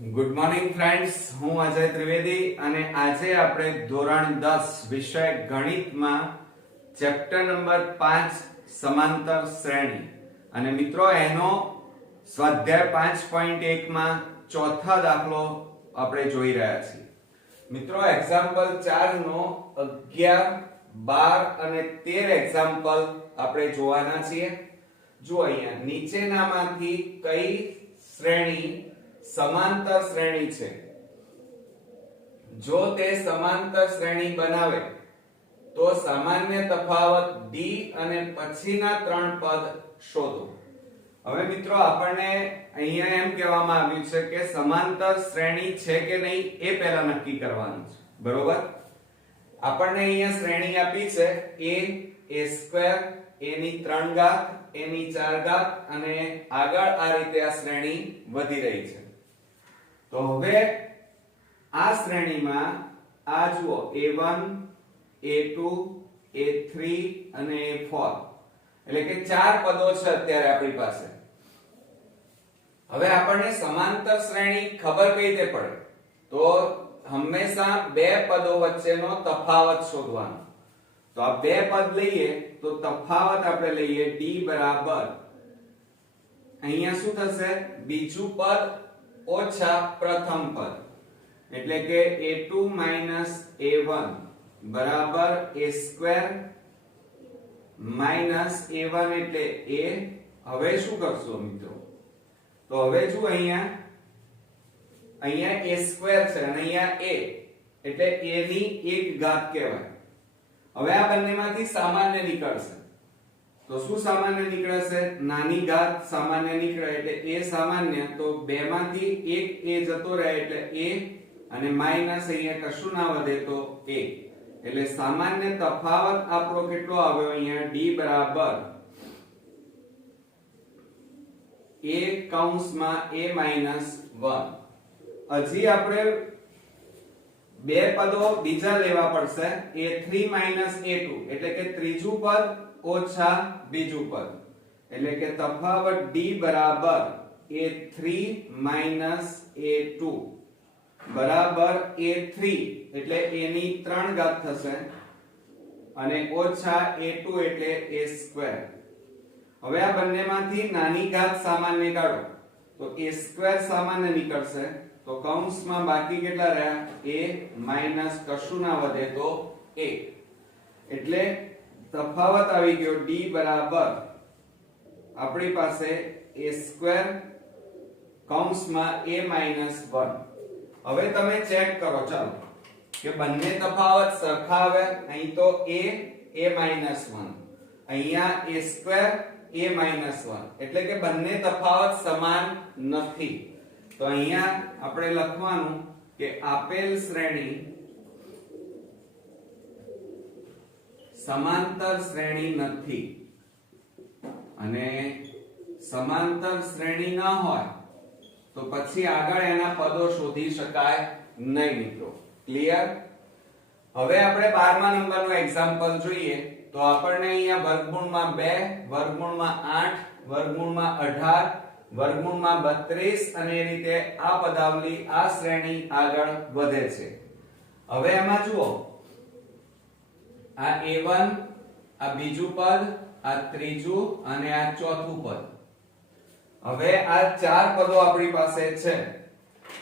Good morning friends, હું અજય ત્રિવેદી અને આજે આપણે ધોરણ 10 વિષય ગણિતમાં ચેપ્ટર નંબર 5 સમાંતર શ્રેણી અને મિત્રો એનો સ્વાધ્યાય 5.1 માં ચોથા દાખલો આપણે જોઈ રહ્યા છીએ. મિત્રો એક્ઝામ્પલ 4 નો 11, 12 અને 13 એક્ઝામ્પલ આપણે જોવાના છીએ. જો અહીંયા નીચેનામાંથી કઈ શ્રેણી समांतर श्रेणी छे? जो ते समांतर श्रेणी बनावे तो सामान्य तफावत d અને પછીના ત્રણ પદ શોધો. હવે મિત્રો આપણને અહીંયા એમ કહેવામાં આવ્યું છે કે સમાંતર શ્રેણી છે કે નહીં એ પહેલા નક્કી કરવાનું છે, બરોબર? આપણને અહીંયા શ્રેણી આપી છે a² a ની 3 ઘાત a ની 4 ઘાત અને આગળ આ રીતે આ શ્રેણી વધી રહી છે. તો હવે આ શ્રેણીમાં આ જુઓ a1 a2 a3 અને a4 એટલે કે ચાર પદો છે અત્યારે આપણી પાસે. હવે આપણને સમાંતર શ્રેણી ખબર કઈ રીતે પડે? તો હંમેશા બે પદો વચ્ચેનો તફાવત શોધવાનો. તો આ બે પદ લઈએ તો તફાવત આપણે લઈએ d બરાબર અહીંયા શું થશે? બીજું પદ ઓછા પ્રથમ પદ એટલે કે a2 a1 બરાબર a² a1 એટલે a. હવે શું કરશો મિત્રો? તો હવે જો અહીંયા a² છે અને અહીંયા a એટલે a ની 1 ઘાત કહેવાય. હવે આ બંનેમાંથી સામાન્ય નીકળશે તો શું સામાન્ય નીકળશે? નાની ઘાત સામાન્ય નીકળે એટલે a સામાન્ય, તો બે માંથી એક a જતો રહે એટલે a અને માઈનસ અહીંયા કશું ના વધે તો a. એટલે સામાન્ય તફાવત આપણો કેટલો આવ્યો? અહીંયા d બરાબર a હજી આપણે બે પદો બીજા લેવા પડશે, a3 a2 એટલે કે ત્રીજું પદ ઓછા બીજું પદ એટલે કે તફાવત d બરાબર a3 a2 બરાબર a3 એટલે a ની 3 ઘાત થશે અને ઓછા a2 એટલે a². હવે આ બંનેમાંથી નાની ઘાત સામાન્ય કાઢો તો a² સામાન્ય નીકળશે તો કૌંસમાં બાકી કેટલા રહ્યા? a માઈનસ કશું ના વધે તો a. એટલે તફાવત આવી ગયો d બરાબર આપણી પાસે a² કૌંસમાં a માઈનસ 1. હવે તમે ચેક કરો ચાલો કે બંને તફાવત સરખા આવે. અહીં તો a માઈનસ 1, અહીંયા a² a માઈનસ 1 એટલે કે બંને તફાવત સમાન નથી. તો અહીંયા આપણે લખવાનું કે આપેલ શ્રેણી સમાંતર શ્રેણી નથી અને સમાંતર શ્રેણી ન હોય તો પછી આગળ એના પદો શોધી શકાય નહીં મિત્રો. ક્લિયર? હવે આપણે 12મા નંબરનો એક્ઝામ્પલ જોઈએ તો આપણને અહીંયા વર્ગમૂળમાં 2, વર્ગમૂળમાં 8, વર્ગમૂળમાં 18, વર્ગમૂળમાં 32 અને એ રીતે આ પદાવલી આ શ્રેણી આગળ વધે છે. હવે એમાં જુઓ આ a1 આ બીજું પદ આ ત્રીજું અને આ ચોથું પદ. હવે આ ચાર પદો આપણી પાસે છે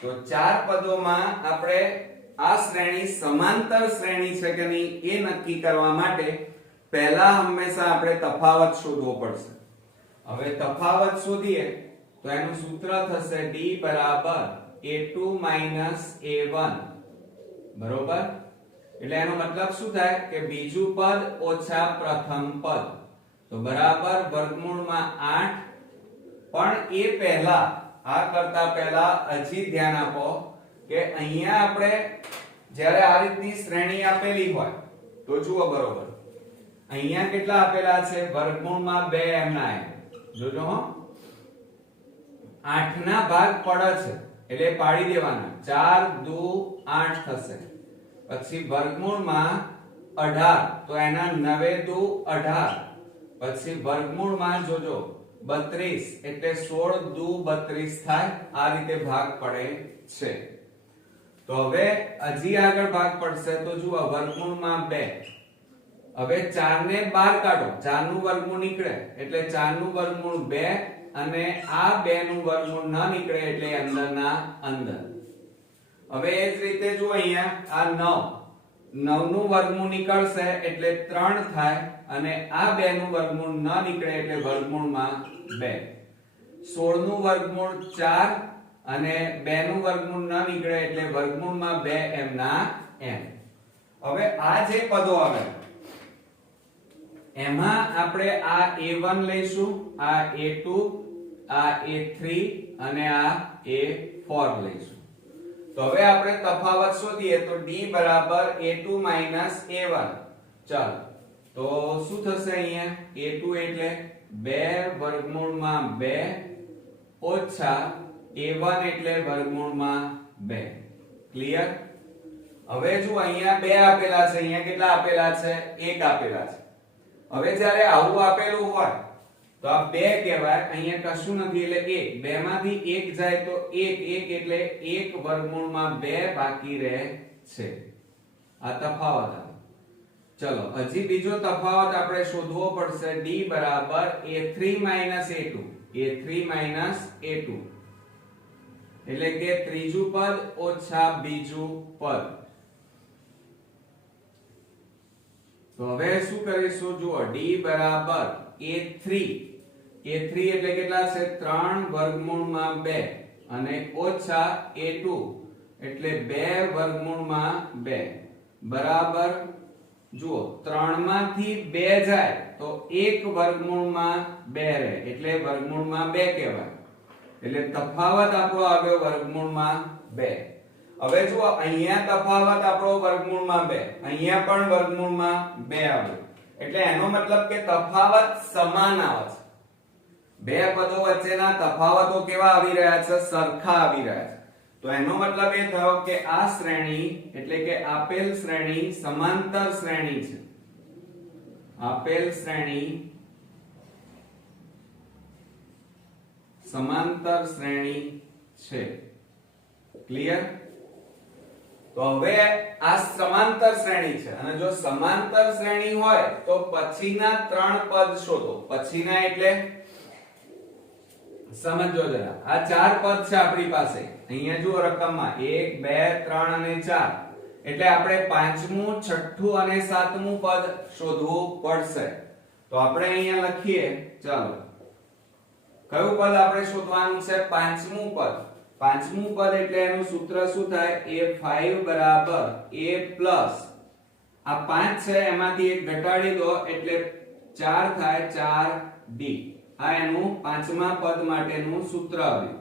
તો ચાર પદોમાં આપણે આ શ્રેણી સમાંતર શ્રેણી છે કે નહીં એ નક્કી કરવા માટે પહેલા હંમેશા આપણે તફાવત શોધવો પડશે. હવે તફાવત શોધીએ તો એનું સૂત્ર થશે d બરાબર a2 a1 બરોબર. એટલે એનો મતલબ શું થાય કે બીજું પદ ઓછા પ્રથમ પદ તો બરાબર વર્ગમૂળમાં 8. પણ એ પહેલા આ કરતા પહેલા હજી ધ્યાન આપો કે અહીંયા આપણે જ્યારે આ રીતની શ્રેણી આપેલી હોય તો જુઓ બરોબર અહીંયા કેટલા આપેલા છે? વર્ગમૂળમાં 2 એમના એમ. જોજો હો 8 ના ભાગ પડે છે એટલે પાડી દેવાના. 4 2 8 થશે. પછી વર્ગમૂળમાં 18 તો એના 9 2 18. પછી વર્ગમૂળમાં જોજો 32 એટલે 16 દુ 32 થાય આ રીતે ભાગ પડે છે તો હવે હજી આગળ ભાગ પડશે તો જુઓ વર્ગમૂળમાં 2 હવે 4 ને બહાર કાઢો 4 નું વર્ગમૂળ નીકળે એટલે 4 નું વર્ગમૂળ 2 અને આ 2 નું વર્ગમૂળ ન નીકળે એટલે અંદરના અંદર હવે એ જ રીતે જો અહીંયા આ 9 નું વર્ગમૂળ નીકળશે એટલે 3 થાય અને આ 2 નું વર્ગમૂળ ન નીકળે એટલે વર્ગમૂળમાં 2 16 નું વર્ગમૂળ 4 અને 2 નું વર્ગમૂળ ન નીકળે એટલે વર્ગમૂળમાં 2 એમ ના એમ હવે આ જે પદો આવે એમાં આપણે આ a1 લઈશું આ a2 આ a3 અને આ a4 લઈશું તો હવે આપણે તફાવત શોધીએ તો d બરાબર a2 a1 ચાલો તો શું થશે અહીંયા a2 એટલે 2 વર્ગમૂળમાં 2 ઓછા a1 એટલે વર્ગમૂળમાં 2 ક્લિયર હવે જો અહીંયા 2 આપેલા છે અહીંયા કેટલા આપેલા છે 1 આપેલા છે હવે જ્યારે આવું આપેલું હોય તો આ 2 કહેવાય અહીંયા કશું નથી એટલે 1 2 માંથી 1 જાય તો 1 એટલે 1 વર્ગમૂળમાં 2 બાકી રહે છે આ તફાવત આવે ચલો હજી બીજો તફાવત આપણે શોધવો પડશે d બરાબર a3 a2 એટલે કે ત્રીજું પદ ઓછા બીજું પદ તો હવે શું કરીશું જુઓ d બરાબર a3 એટલે કેટલા છે 3 વર્ગમૂળમાં 2 અને ઓછા a2 એટલે 2 વર્ગમૂળમાં 2 બરાબર જુઓ 3 માંથી 2 જાય તો 1 વર્ગમૂળમાં 2 રહે એટલે વર્ગમૂળમાં 2 કહેવાય એટલે તફાવત આપણો આવ્યો વર્ગમૂળમાં 2 હવે જુઓ અહીંયા તફાવત આપણો વર્ગમૂળમાં 2 અહીંયા પણ વર્ગમૂળમાં 2 આવ્યો એટલે એનો મતલબ કે તફાવત સમાન આવે છે બે પદો વચ્ચેના તફાવતો કેવા આવી રહ્યા છે સરખા આવી રહ્યા છે તો એનો મતલબ એ થયો કે આ શ્રેણી એટલે કે આપેલ શ્રેણી સમાંતર શ્રેણી છે આપેલ શ્રેણી સમાંતર શ્રેણી છે ક્લિયર તો હવે આ સમાંતર શ્રેણી છે અને જો સમાંતર શ્રેણી હોય તો પછીના 3 પદ શોધો પછીના એટલે સમજો જરા આ 4 પદ છે આપણી પાસે અહીંયા જુઓ રકમમાં 1 2 3 અને 4 એટલે આપણે પાંચમું છઠ્ઠું અને સાતમું પદ શોધવું પડશે તો આપણે અહીંયા લખીએ ચાલો કયું પદ આપણે શોધવાનું છે પાંચમું પદ એટલે એનું સૂત્ર શું થાય a5 બરાબર a પ્લસ આ 5 છે એમાંથી એક ઘટાડી દો એટલે 4 થાય 4d આ એનું પાંચમા પદ માટેનું સૂત્ર આવ્યું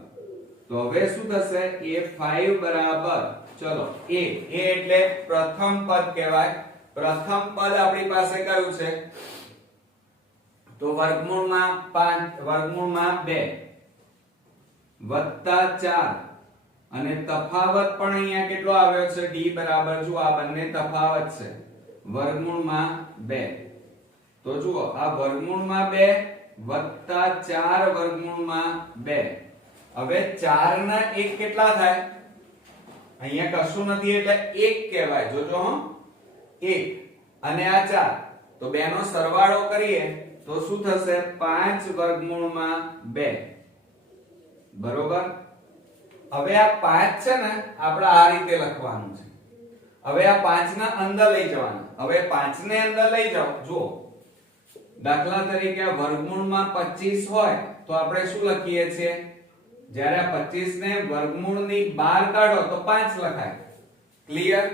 તો હવે શું થશે a5 બરાબર ચલો a એટલે પ્રથમ પદ કહેવાય પ્રથમ પદ આપણી પાસે કયું છે તો વર્ગમૂળમાં 5 વર્ગમૂળમાં 2 વત્તા 4 અને તફાવત પણ અહીંયા કેટલો આવ્યો છે d બરાબર જો આ બંને તફાવત છે વર્ગમૂળમાં 2 તો જુઓ આ વર્ગમૂળમાં 2 વત્તા 4 વર્ગમૂળમાં 2 હવે 4 ના 1 કેટલા થાય અહીંયા કશું નથી એટલે 1 કહેવાય જોજો હો 1 અને આ 4 તો બે નો સરવાળો કરીએ તો શું થશે 5 વર્ગમૂળમાં 2 બરોબર હવે આ 5 છે ને આપણે આ રીતે લખવાનું છે હવે આ 5 ના અંદર લઈ જવાના હવે 5 ને અંદર લઈ જાઓ જો દાખલા તરીકે આ વર્ગમૂળમાં 25 હોય તો આપણે શું લખીએ છીએ જ્યારે આ 25 ને વર્ગમૂળની બહાર કાઢો તો 5 લખાય ક્લિયર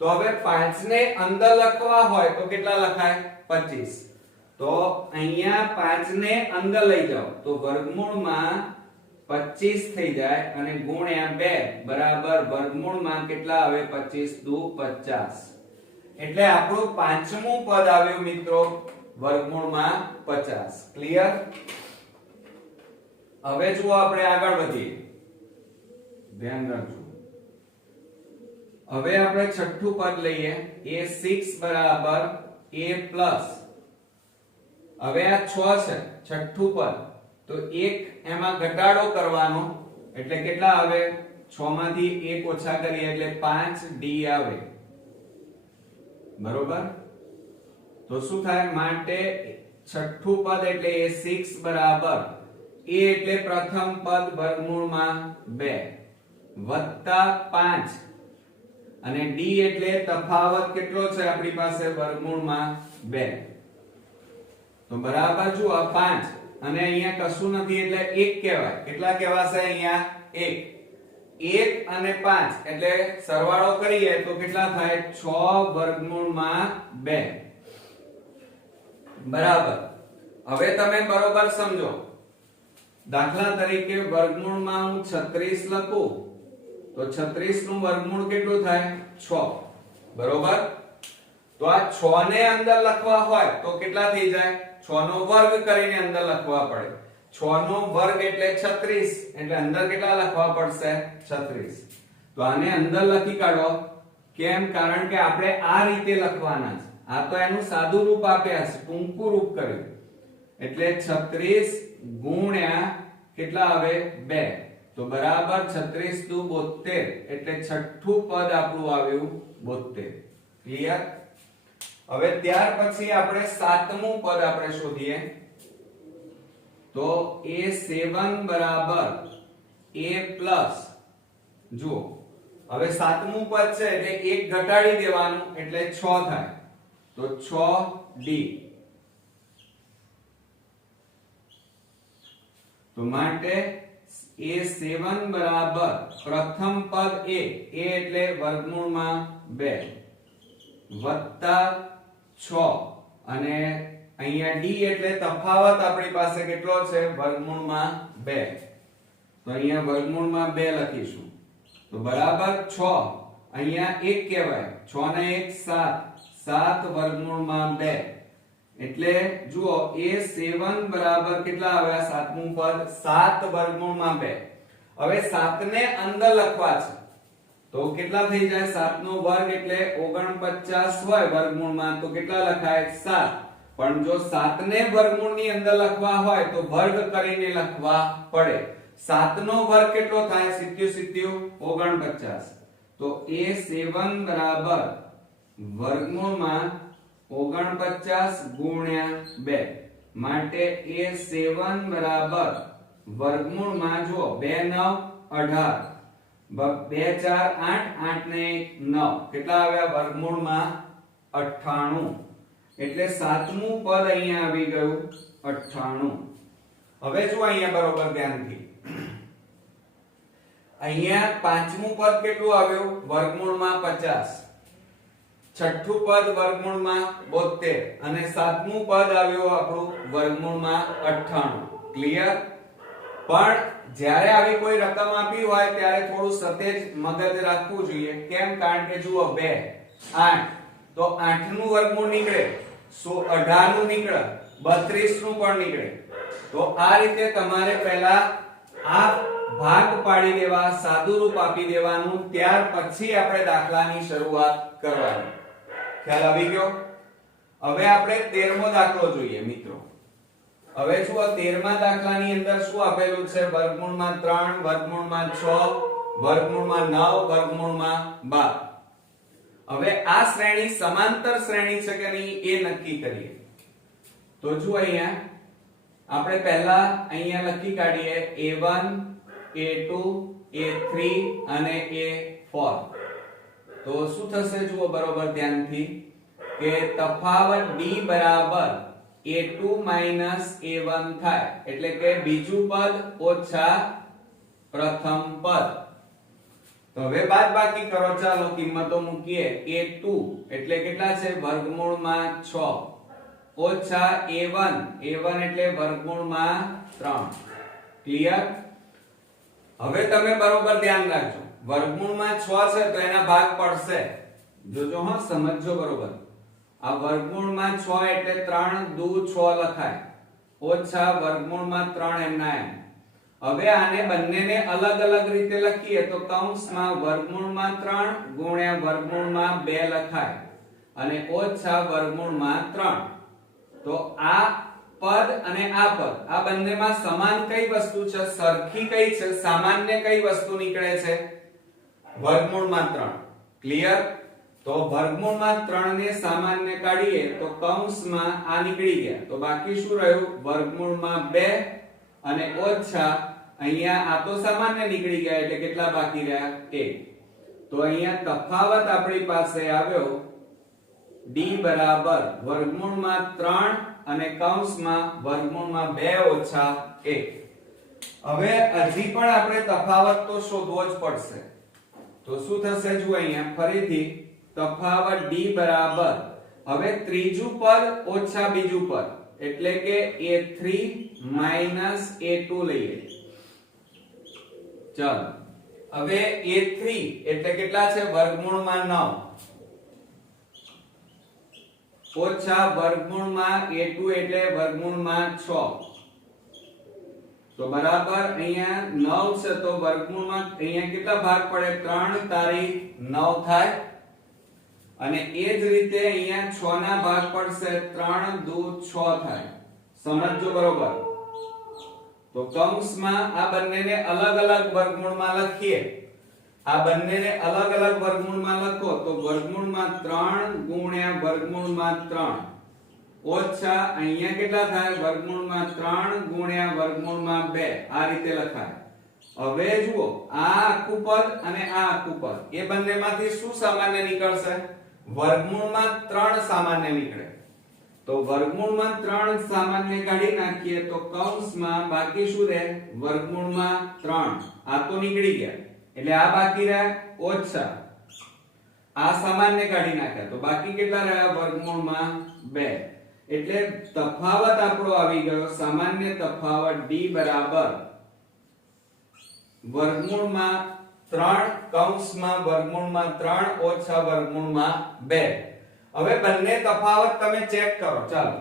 તો હવે 5 ને અંદર લખવા હોય તો કેટલા લખાય 25 તો અહીંયા 5 ને અંદર લઈ જાઓ તો વર્ગમૂળમાં 25 થઈ જાય અને ગુણ્યા 2 બરાબર વર્ગમૂળમાં કેટલા આવે 25 દુ 50 એટલે આપણું પાંચમું પદ આવ્યું મિત્રો વર્ગમૂળમાં 50 ક્લિયર હવે જુઓ આપણે આગળ વધીએ ધ્યાન રાખજો હવે આપણે છઠ્ઠું પદ લઈએ a6 બરાબર a પ્લસ હવે આ 6 છે છઠ્ઠું પદ તો 1 એમાં ઘટાડો કરવાનો એટલે કેટલા આવે 6 માંથી 1 ઓછા કરીએ એટલે 5d આવે બરોબર તો શું થાય માટે છઠ્ઠું પદ એટલે a6 બરાબર a એટલે પ્રથમ પદ વર્ગમૂળમાં 2 વત્તા 5 અને d એટલે તફાવત કેટલો છે આપણી પાસે વર્ગમૂળમાં 2 તો બરાબર જુઓ 5 અને અહીંયા કશું નથી એટલે 1 કહેવાય કેટલા કહેવાશે અહીંયા 1 1 અને 5 એટલે સરવાળો કરીએ તો કેટલા થાય 6 વર્ગમૂળમાં 2 બરાબર હવે તમે બરોબર સમજો દાખલા તરીકે વર્ગમૂળમાં હું 36 લખું તો 36 નું વર્ગમૂળ કેટલું થાય 6 બરોબર તો આ 6 ને અંદર લખવા હોય તો કેટલા થઈ જાય 6 નો વર્ગ કરીને અંદર લખવા પડે 6 નો વર્ગ એટલે 36 એટલે અંદર કેટલા લખવા પડશે 36 તો આને અંદર લખી કાઢો કેમ કારણ કે આપણે આ રીતે લખવાના છે આ તો એનું સાદું રૂપ આપ્યા છે ટૂંકું રૂપ કર્યું એટલે 36 ગુણ્યા કેટલા આવે 2 તો બરાબર 36 દુ 72 એટલે છઠ્ઠું પદ આપણું આવ્યું 72 ક્લિયર હવે ત્યાર પછી આપણે સાતમું પદ આપણે શોધીએ તો a7 બરાબર a પ્લસ જુઓ હવે સાતમું પદ છે એટલે એક ઘટાડી દેવાનું એટલે 6 થાય તો 6d તો માટે a7 બરાબર પ્રથમ પદ a એટલે વર્ગમૂળમાં 2 વત્તા 6 અને અહીંયા d એટલે તફાવત આપણી પાસે કેટલો છે વર્ગમૂળમાં 2 તો અહીંયા વર્ગમૂળમાં 2 લખીશું તો બરાબર 6 અહીંયા 1 કહેવાય 6 ને 1 7 7 વર્ગમૂળમાં 2 એટલે જુઓ a7 બરાબર કેટલા આવ્યા સાતમું પદ 7 વર્ગમૂળમાં 2 હવે 7 ને અંદર લખવા છે તો કેટલા થઈ જાય 7 નો વર્ગ એટલે 49 હોય વર્ગમૂળમાં તો કેટલા લખાય 7 પણ જો 7 ને વર્ગમૂળની અંદર લખવા હોય તો વર્ગ કરીને લખવા પડે 7 નો વર્ગ કેટલો થાય 77 49 તો a7 બરાબર વર્ગમૂળમાં 49 ગુણ્યા 2 માટે a7 બરાબર વર્ગમૂળમાં જો 2 9 18 2 4 8 8 ને 9 કેટલા આવ્યા વર્ગમૂળમાં 98 એટલે સાતમું પદ અહીંયા આવી ગયું 98 હવે જો અહીંયા બરોબર ધ્યાનથી અહીંયા પાંચમું પદ કેટલું આવ્યું વર્ગમૂળમાં 50 છઠ્ઠું પદ વર્ગમૂળમાં 72 અને સાતમું પદ આવ્યું આપણું વર્ગમૂળમાં 98 ક્લિયર પણ જ્યારે આવી કોઈ રકમ આપી હોય ત્યારે થોડું સતેજ મગજ રાખવું જોઈએ કેમ કારણ કે જુઓ 2 8 તો 8 નું વર્ગમૂળ નીકળે 18 નું નીકળે 32 નું પણ નીકળે તો આ રીતે તમારે પહેલા આ ભાગ પાડી દેવા સાદું રૂપ આપી દેવાનું ત્યાર પછી આપણે દાખલાની શરૂઆત કરવાની ખ્યાલ આવી ગયો હવે આપણે 13મો દાખલો જોઈએ મિત્રો હવે શું 13મા દાખલાની અંદર શું આપેલું છે વર્ગમૂળમાં 3 વર્ગમૂળમાં 6 વર્ગમૂળમાં 9 વર્ગમૂળમાં 12 હવે આ શ્રેણી સમાંતર શ્રેણી છે કે નહીં એ નક્કી કરીએ તો જો અહીંયા આપણે પહેલા અહીંયા લખી કાઢીએ a1 a2 a3 અને a4 તો શું થશે જુઓ બરોબર ધ્યાનથી કે તફાવત d બરાબર a2 a1 થાય એટલે કે બીજું પદ ઓછા પ્રથમ પદ તો હવે બાદબાકી કરો ચાલો કિંમતો મૂકીએ a2 એટલે કેટલા છે વર્ગમૂળમાં 6 ઓછા a1 એટલે વર્ગમૂળમાં 3 ક્લિયર હવે તમે બરોબર ધ્યાન રાખજો વર્ગમૂળમાં 6 છે તો એના ભાગ પડશે જોજો હા સમજજો બરોબર આ વર્ગમૂળમાં 6 એટલે 3 દુ 6 લખાય ઓછા વર્ગમૂળમાં 3 એમના એમ હવે આને બંનેને અલગ અલગ રીતે લખીએ તો કૌંસમાં વર્ગમૂળમાં 3 ગુણ્યા વર્ગમૂળમાં 2 લખાય અને ઓછા વર્ગમૂળમાં 3 તો આ પદ અને આ પદ આ બંનેમાં સમાન કઈ વસ્તુ છે, સરખી કઈ છે, સામાન્ય કઈ વસ્તુ નીકળે છે? વર્ગમૂળમાં 3. ક્લિયર? તો વર્ગમૂળમાં 3 ને સામાન્ય કાઢીએ તો કૌંસમાં આ નીકળી ગયા, તો બાકી શું રહ્યું? વર્ગમૂળમાં 2 અને ઓછા અહીંયા આ તો સામાન્ય નીકળી ગયા એટલે કેટલા બાકી રહ્યા? 1. તો અહીંયા તફાવત આપણી પાસે આવ્યો d બરાબર વર્ગમૂળમાં 3 અને કૌંસમાં વર્ગમૂળમાં 2 ઓછા 1. હવે હજી પણ આપણે તફાવત તો શોધવો જ પડશે. તો શું થશે? જુઓ અહીંયા ફરીથી તફાવત d બરાબર હવે ત્રીજું પદ ઓછા બીજું પદ એટલે કે a3 a2 લઈએ. ચાલો હવે a3 એટલે કેટલા છે? વર્ગમૂળમાં 9 ઓછા વર્ગમૂળમાં a2 એટલે વર્ગમૂળમાં 6. તો બરાબર અહીંયા 9 છે તો વર્ગમૂળમાં અહીંયા કેટલા ભાગ પડે? 3 તારી 9 થાય. અને એ જ રીતે અહીંયા 6 ના ભાગ પડશે, 3 દુ 6 થાય. સમજજો બરોબર? તો કૌંસમાં આ બંનેને અલગ અલગ વર્ગમૂળમાં લખીએ. આ બંનેને અલગ અલગ વર્ગમૂળમાં લખો તો વર્ગમૂળમાં 3 ગુણ્યા વર્ગમૂળમાં 3 ઓછા અહીંયા કેટલા થાય? વર્ગમૂળમાં 3 ગુણ્યા વર્ગમૂળમાં 2. આ રીતે લખાય. હવે જુઓ આ આખું પદ અને આ આખું પદ એ બંનેમાંથી શું સામાન્ય નીકળશે? વર્ગમૂળમાં 3 સામાન્ય નીકળે. તો વર્ગમૂળમાં 3 સામાન્ય કાઢી નાખીએ તો કૌંસમાં બાકી શું રહે? વર્ગમૂળમાં 3. આ તો નીકળી ગયા એટલે આ બાકી રહ્યા ઓછા આ સામાન્ય કાઢી નાખ્યા તો બાકી કેટલા રહ્યા? વર્ગમૂળમાં 2. એટલે તફાવત આપણો આવી ગયો સામાન્ય તફાવત d બરાબર વર્ગમૂળમાં 3 કૌંસમાં વર્ગમૂળમાં 3 ઓછા વર્ગમૂળમાં 2. હવે બંને તફાવત તમે ચેક કરો. ચાલો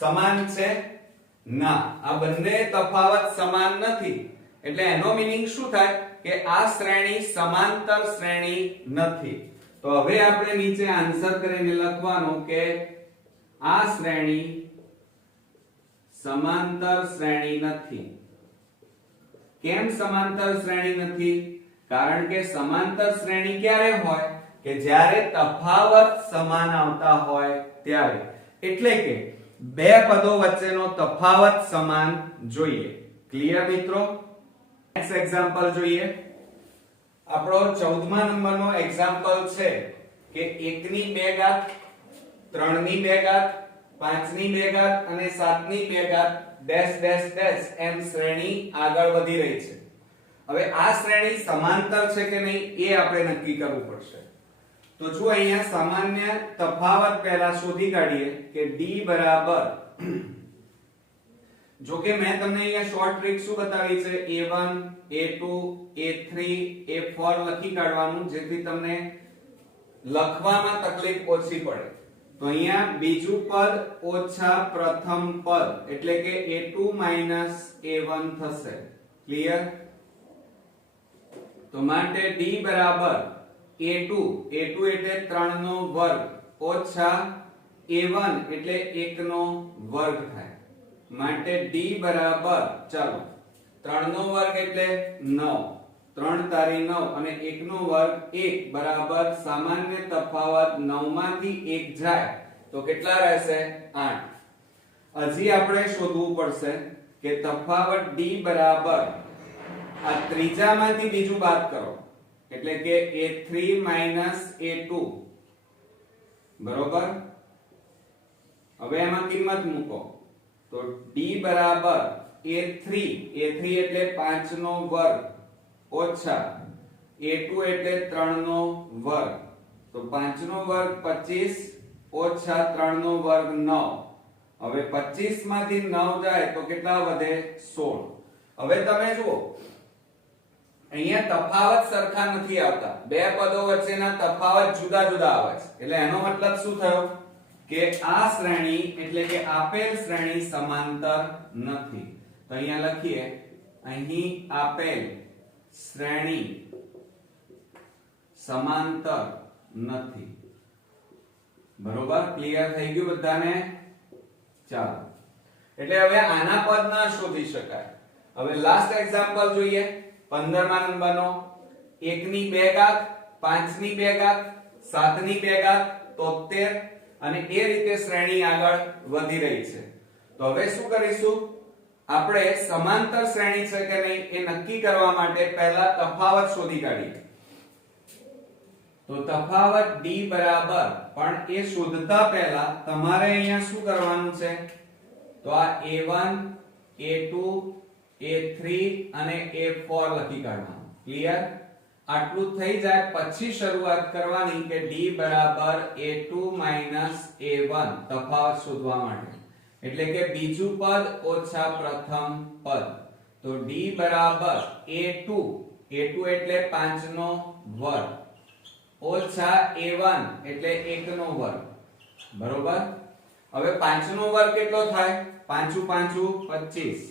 સમાન છે? ના, આ બંને તફાવત સમાન નથી. એટલે એનો મીનિંગ શું થાય કે આ શ્રેણી સમાંતર શ્રેણી નથી. તો હવે આપણે નીચે આન્સર કરીને લખવાનું કે આ શ્રેણી સમાંતર શ્રેણી નથી. કેમ સમાંતર શ્રેણી નથી? કારણ કે સમાંતર શ્રેણી ક્યારે હોય? કે જ્યારે તફાવત સમાન આવતા હોય ત્યારે. એટલે કે બે પદો વચ્ચેનો તફાવત સમાન જોઈએ. ક્લિયર મિત્રો? નેક્સ્ટ એક્ઝામ્પલ જોઈએ. આપણો 14મા નંબરનો એક્ઝામ્પલ છે કે 1 ની 2 ઘાત 3 ની 2 ઘાત 5 ની 2 ઘાત અને 7 ની 2 ઘાત ડેશ ડેશ ડેશ એમ શ્રેણી આગળ વધી રહી છે. હવે આ શ્રેણી સમાંતર છે કે નહીં એ આપણે નક્કી કરવું પડશે. તો જો અહીંયા સામાન્ય તફાવત પહેલા શોધી કાઢીએ કે d બરાબર જો કે મેં તમને અહીંયા શોર્ટ ટ્રીક શું બતાવી છે? a1 a2 a3 a4 લખી કાઢવાનું જેથી તમને લખવામાં તકલીફ ઓછી પડે. તો અહીંયા બીજું પદ ઓછા પ્રથમ પદ એટલે કે a2 a1 થશે. ક્લિયર? તો માટે d બરાબર a2 એટલે 3 નો વર્ગ ઓછા a1 એટલે 1 નો વર્ગ થાય. માટે d બરાબર ચાલો 3 નો વર્ગ એટલે 9 3 તારી 9 અને 1 નો વર્ગ 1 બરાબર સામાન્ય તફાવત 9 માંથી 1 જાય તો કેટલા રહેશે? 8. હજી આપણે શોધવું પડશે કે તફાવત d બરાબર આ ત્રીજામાંથી બીજું બાદ કરો એટલે કે a3 a2 બરોબર. હવે એમાં કિંમત મૂકો તો d બરાબર a3 એટલે 5 નો વર્ગ ઓછા a2 એટલે 3 નો વર્ગ. તો 5 નો વર્ગ 25 ઓછા 3 નો વર્ગ 9. હવે 25 માંથી 9 જાય તો કેટલા વધે? 16. હવે તમે જુઓ અહીંયા તફાવત સરખા નથી આવતા. બે પદો વચ્ચેના તફાવત જુદા જુદા આવે છે. એટલે એનો મતલબ શું થયો કે આ શ્રેણી એટલે કે આપેલ શ્રેણી સમાંતર નથી. તો અહીંયા લખીએ અહીં આપેલ શ્રેણી સમાંતર નથી. બરોબર? ક્લિયર થઈ ગયું બધાને? ચાલો એટલે હવે આના પદ ના શોધી શકાય. હવે લાસ્ટ એક્ઝામ્પલ જોઈએ. 15મા નંબરનો 1 ની 2 ઘાત, 5 ની 2 ઘાત, 7 ની 2 ઘાત, 73 અને એ રીતે શ્રેણી આગળ વધી રહી છે. તો હવે શું કરીશું? આપણે સમાંતર શ્રેણી છે કે નહીં એ નક્કી કરવા માટે પહેલા તફાવત શોધી કાઢીએ. તો તફાવત d બરાબર, પણ એ શોધતા પહેલા તમારે અહીંયા શું કરવાનું છે? તો આ a1 a2 a3 અને a4 લખી કાઢવાનું. ક્લિયર? આટલું થઈ જાય પછી શરૂઆત કરવાની કે d બરાબર a2 a1 તફાવત શોધવા માટે. એટલે કે બીજું પદ ઓછા પ્રથમ પદ. તો d બરાબર a2 એટલે 5 નો વર્ગ ઓછા a1 એટલે 1 નો વર્ગ. બરોબર? હવે 5 નો વર્ગ કેટલો થાય? 5 5 25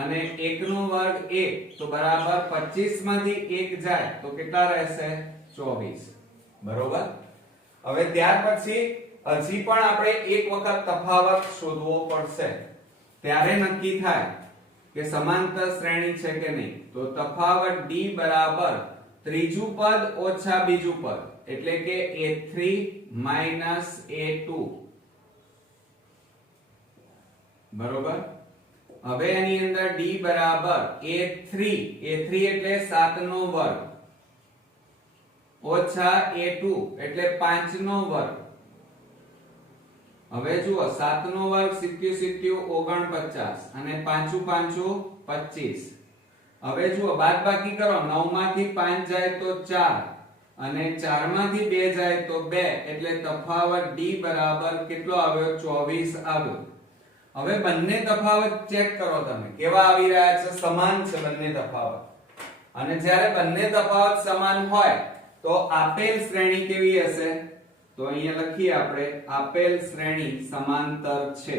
અને 1 નો વર્ગ 1, તો બરાબર 25 માંથી 1 જાય તો કેટલા રહેશે? 24. બરોબર? હવે ત્યાર પછી હજી પણ આપણે એક વખત તફાવત શોધવો પડશે. ત્યારે નક્કી થાય કે સમાંતર શ્રેણી છે કે નહીં. તો તફાવત d બરાબર ત્રીજું પદ ઓછા બીજું પદ એટલે કે a3 a2. બરોબર? હવે એની અંદર d બરાબર a3 એટલે 7 નો વર્ગ ઓછા a2 એટલે 5 નો વર્ગ. હવે જુઓ 7 નો વર્ગ 77 49 અને 5 5 25. હવે જુઓ બાદબાકી કરો. 9 માંથી 5 જાય તો 4 અને 4 માંથી 2 જાય તો 2 એટલે તફાવત d બરાબર કેટલો આવ્યો? 24 આવ્યો. હવે બંને તફાવત ચેક કરો તમે કેવા આવી રહ્યા છે? સમાન છે બંને તફાવત. અને જ્યારે બંને તફાવત સમાન હોય તો આપેલ શ્રેણી કેવી હશે? તો અહીંયા લખીએ આપણે આપેલ શ્રેણી સમાંતર છે.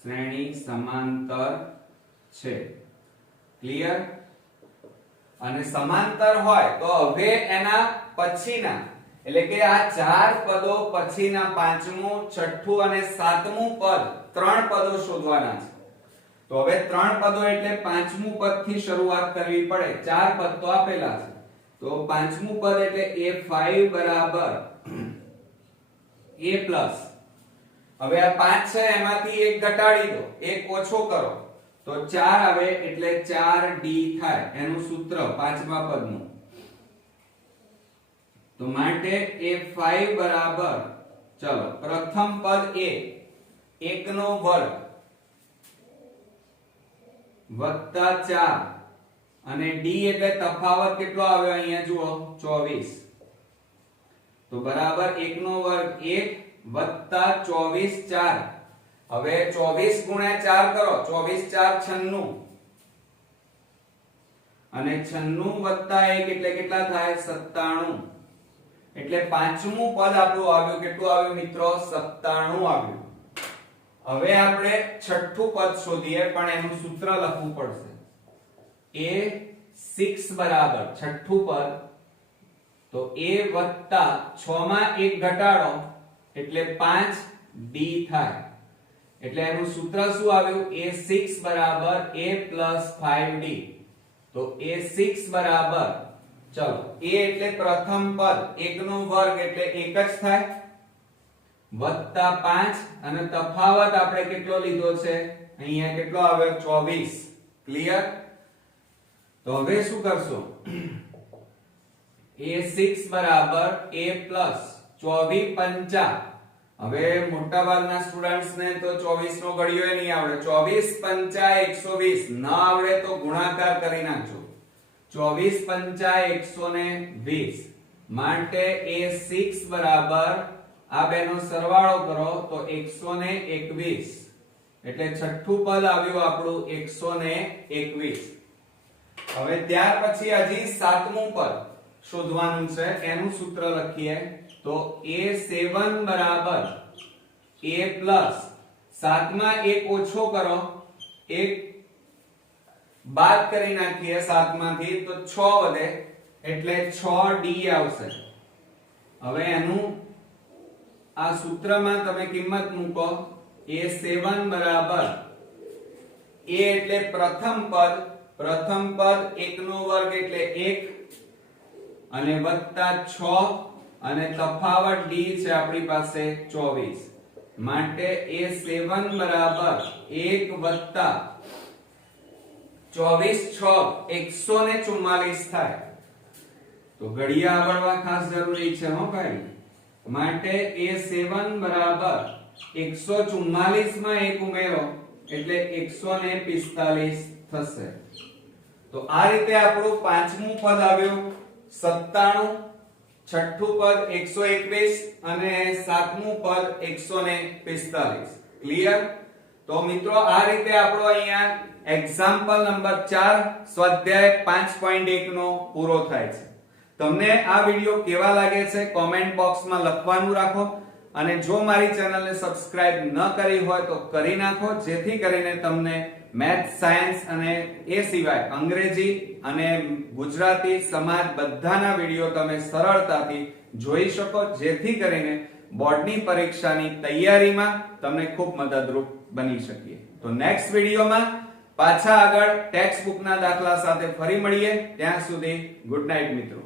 શ્રેણી સમાંતર છે. ક્લિયર? અને સમાંતર હોય તો હવે એના પછીના એટલે કે આ ચાર પદો પછીના પાંચમું, છઠ્ઠું અને સાતમું પદ, ત્રણ પદો શોધવાના છે. તો હવે ત્રણ પદો એટલે પાંચમું પદ થી શરૂઆત કરવી પડે. ચાર પદ તો આપેલા છે. તો પાંચમું પદ એટલે a5 બરાબર a પ્લસ. હવે આ 5 છે એમાંથી એક ઘટાડી દો, એક ઓછો કરો તો 4 આવે એટલે 4d થાય. એનું સૂત્ર પાંચમા પદનું. તો માટે a5 બરાબર ચલો પ્રથમ પદ a 1 નો વર્ગ વત્તા 4 અને d એટલે તફાવત કેટલો આવ્યો અહીંયા જુઓ 24. તો બરાબર 1 નો વર્ગ 1 વત્તા 24 4. હવે 24 ગુણ્યા 4 કરો, 24 4 96 અને 96 વત્તા 1 એટલે કેટલા થાય 97. એટલે પાંચમું પદ આપણું આવ્યું કેટલું આવ્યું મિત્રો 97 આવ્યું. હવે આપણે છઠ્ઠું પદ શોધીએ પણ એનું સૂત્ર લખવું પડશે. a6 બરાબર છઠ્ઠું પદ તો a વત્તા 6 માં 1 ઘટાડો એટલે 5d થાય. એટલે એનું સૂત્ર શું આવ્યું a6 બરાબર a plus 5d. તો a6 બરાબર ચલો a એટલે પ્રથમ પદ 1 નો વર્ગ એટલે 1 જ થાય વત્તા 5 અને તફાવત આપણે કેટલો લીધો છે અહીંયા કેટલો આવ્યો 24. ક્લિયર? તો હવે શું કરશો a6 બરાબર a plus 24 5. હવે મોટાભાગના સ્ટુડન્ટ્સ ને તો 24 નો ઘડિયો નહીં આવડે. 24 5 120 ન આવડે તો ગુણાકાર કરી નાખજો. 24 5 120 માટે a6 બરાબર આ બેનો સરવાળો કરો તો 121. એટલે છઠ્ઠું પદ આવ્યું આપણું 121. હવે ત્યાર પછી હજી સાતમું પદ શોધવાનું છે. એનું સૂત્ર લખીએ તો a7 બરાબર a પ્લસ 7 માં 1 ઓછો કરો, 1 બાદ કરી નાખીએ 7 માંથી તો 6 વધે એટલે 6d આવશે. હવે એનું આ સૂત્રમાં તમે કિંમત મૂકો a7 બરાબર a એટલે પ્રથમ પદ 1 નો વર્ગ એટલે 1 અને વત્તા 6 અને તફાવત d છે આપણી પાસે 24 માટે a7 બરાબર 1 વત્તા 24 6 144 થાય તો ઘડિયા આવડવા ખાસ જરૂરી છે હો ભાઈ માટે a7 બરાબર 144 માં 1 ઉમેરો એટલે 145 થશે તો આ રીતે આપણું પાંચમું પદ આવ્યું 97 છઠ્ઠું પદ 121 અને સાતમું પદ 145 ક્લિયર તો મિત્રો આ રીતે આપણો અહીંયા એક્ઝામ્પલ નંબર 4 સ્વાધ્યાય 5.1 નો પૂરો થાય છે તમને આ વિડિયો કેવા લાગે છે કોમેન્ટ બોક્સમાં લખવાનું રાખો અને જો મારી ચેનલને સબસ્ક્રાઇબ ન કરી હોય તો કરી નાખો જેથી કરીને તમને મેથ્સ સાયન્સ અને એ સિવાય અંગ્રેજી અને ગુજરાતી સમાજ બધાના વિડિયો તમે સરળતાથી જોઈ શકો જેથી કરીને બોર્ડની પરીક્ષાની તૈયારીમાં તમને ખૂબ મદદરૂપ બની શકીએ તો નેક્સ્ટ વિડિયોમાં પાછા આગળ ટેક્સ્ટ બુકના દાખલા સાથે ફરી મળીએ ત્યાં સુધી ગુડ નાઇટ મિત્રો